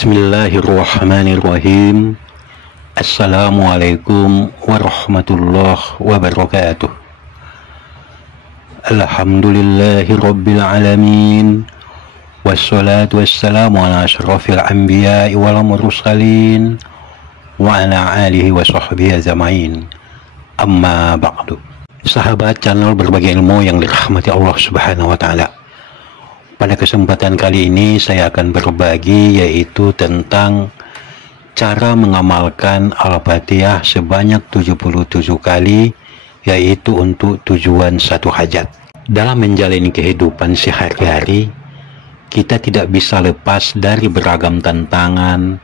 Bismillahirrahmanirrahim. Assalamualaikum warahmatullahi wabarakatuh. Alhamdulillahi rabbil alamin. Wassalatu wassalamu ala asyrafil anbiya'i wal mursalin wa ala alihi wa sahbihi ajma'in. Amma ba'du. Sahabat channel berbagi ilmu yang dirahmati Allah Subhanahu wa taala. Pada kesempatan kali ini saya akan berbagi yaitu tentang cara mengamalkan Al-Fatihah sebanyak 77 kali, yaitu untuk tujuan satu hajat. Dalam menjalani kehidupan sehari-hari, kita tidak bisa lepas dari beragam tantangan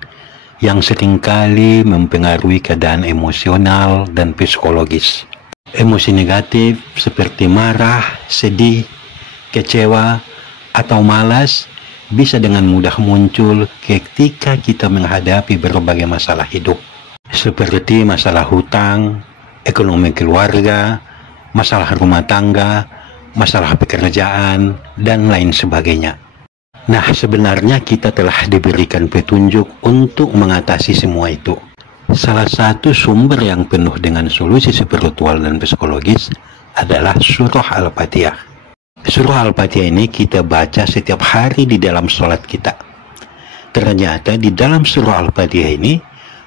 yang seringkali mempengaruhi keadaan emosional dan psikologis. Emosi negatif seperti marah, sedih, kecewa, atau malas bisa dengan mudah muncul ketika kita menghadapi berbagai masalah hidup, seperti masalah hutang, ekonomi keluarga, masalah rumah tangga, masalah pekerjaan, dan lain sebagainya. Nah, sebenarnya kita telah diberikan petunjuk untuk mengatasi semua itu. Salah satu sumber yang penuh dengan solusi spiritual dan psikologis adalah surah Al-Fatihah. Surah Al-Fatihah ini kita baca setiap hari di dalam sholat kita. Ternyata di dalam surah Al-Fatihah ini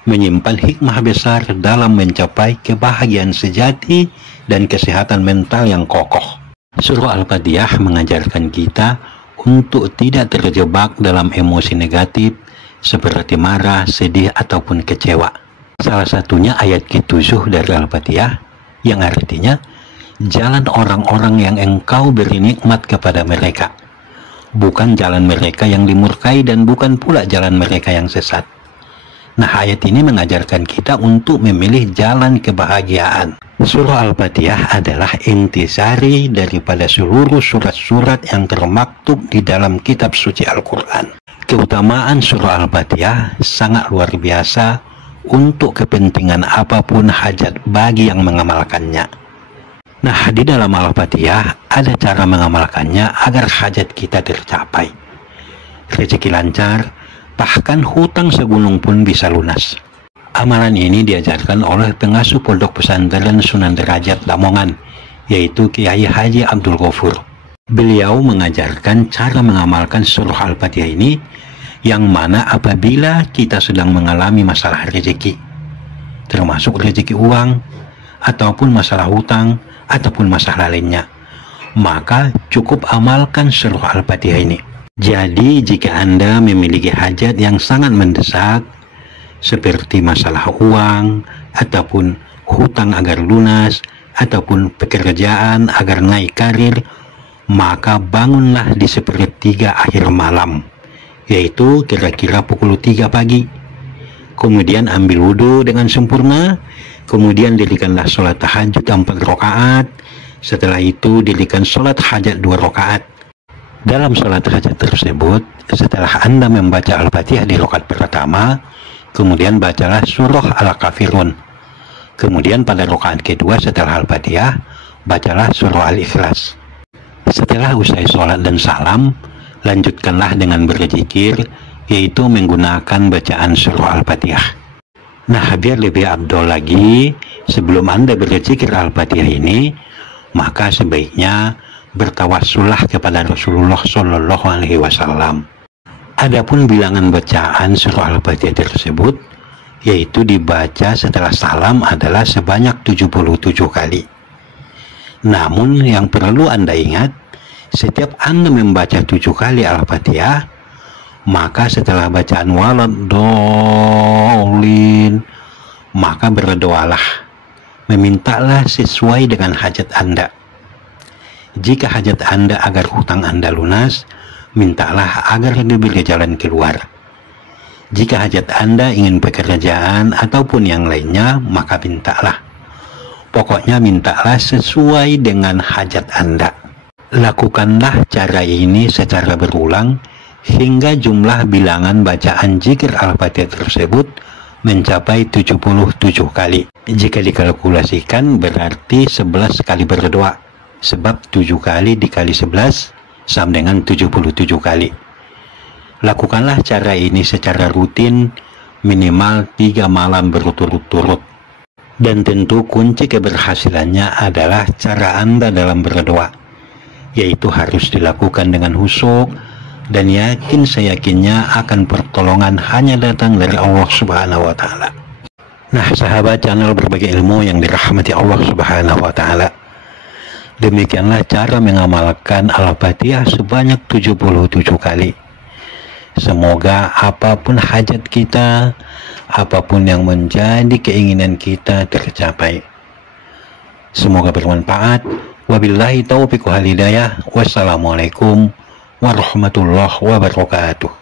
menyimpan hikmah besar dalam mencapai kebahagiaan sejati dan kesehatan mental yang kokoh. Surah Al-Fatihah mengajarkan kita untuk tidak terjebak dalam emosi negatif seperti marah, sedih, ataupun kecewa. Salah satunya ayat ke-7 dari Al-Fatihah yang artinya, jalan orang-orang yang engkau beri nikmat kepada mereka, bukan jalan mereka yang dimurkai dan bukan pula jalan mereka yang sesat. Nah, ayat ini mengajarkan kita untuk memilih jalan kebahagiaan. Surah Al-Fatihah adalah intisari daripada seluruh surat-surat yang termaktub di dalam kitab suci Al-Quran. Keutamaan surah Al-Fatihah sangat luar biasa untuk kepentingan apapun hajat bagi yang mengamalkannya. Nah, di dalam Al-Fatihah ada cara mengamalkannya agar hajat kita tercapai. Rezeki lancar, bahkan hutang segunung pun bisa lunas. Amalan ini diajarkan oleh pengasuh pondok pesantren Sunan Derajat Lamongan, yaitu Kiai Haji Abdul Ghafur. Beliau mengajarkan cara mengamalkan surah Al-Fatihah ini, yang mana apabila kita sedang mengalami masalah rezeki, termasuk rezeki uang, ataupun masalah hutang, ataupun masalah lainnya, maka cukup amalkan surah Al-Fatihah ini. Jadi jika Anda memiliki hajat yang sangat mendesak seperti masalah uang, ataupun hutang agar lunas, ataupun pekerjaan agar naik karir, maka bangunlah di sepertiga akhir malam, yaitu kira-kira pukul 3 pagi. Kemudian ambil wudhu dengan sempurna. Kemudian dirikanlah sholat tahajud 4 rakaat. Setelah itu dirikan sholat hajat 2 rakaat. Dalam sholat hajat tersebut, setelah Anda membaca Al-Fatihah di rakaat pertama, kemudian bacalah surah Al-Kafirun. Kemudian pada rakaat kedua setelah Al-Fatihah, bacalah surah Al-Ikhlas. Setelah usai sholat dan salam, lanjutkanlah dengan berzikir, yaitu menggunakan bacaan surah Al-Fatihah. Nah, biar lebih afdol lagi, sebelum Anda berzikir Al-Fatihah ini, maka sebaiknya bertawassullah kepada Rasulullah Shallallahu Alaihi Wasallam. Adapun bilangan bacaan surah Al-Fatihah tersebut, yaitu dibaca setelah salam adalah sebanyak 77 kali. Namun yang perlu Anda ingat, setiap Anda membaca 7 kali Al-Fatihah, maka setelah bacaan waladhdallin, maka berdoalah, memintalah sesuai dengan hajat Anda. Jika hajat Anda agar hutang Anda lunas, mintalah agar diberi jalan keluar. Jika hajat Anda ingin pekerjaan ataupun yang lainnya, maka mintalah. Pokoknya mintalah sesuai dengan hajat Anda. Lakukanlah cara ini secara berulang hingga jumlah bilangan bacaan zikir Al-Fatihah tersebut mencapai 77 kali. Jika dikalkulasikan berarti 11 kali berdoa, sebab 7 kali dikali 11 sama dengan 77 kali. Lakukanlah cara ini secara rutin, minimal 3 malam berturut-turut. Dan tentu kunci keberhasilannya adalah cara Anda dalam berdoa, yaitu harus dilakukan dengan khusyuk dan yakin seyakinnya akan pertolongan hanya datang dari Allah Subhanahu wa Ta'ala. Nah, sahabat channel Berbagi Ilmu yang dirahmati Allah Subhanahu wa Ta'ala, demikianlah cara mengamalkan Al-Fatihah sebanyak 77 kali. Semoga apapun hajat kita, apapun yang menjadi keinginan kita tercapai. Semoga bermanfaat. Wabillahi taufiq wal hidayah. Wassalamualaikum warahmatullahi wabarakatuh.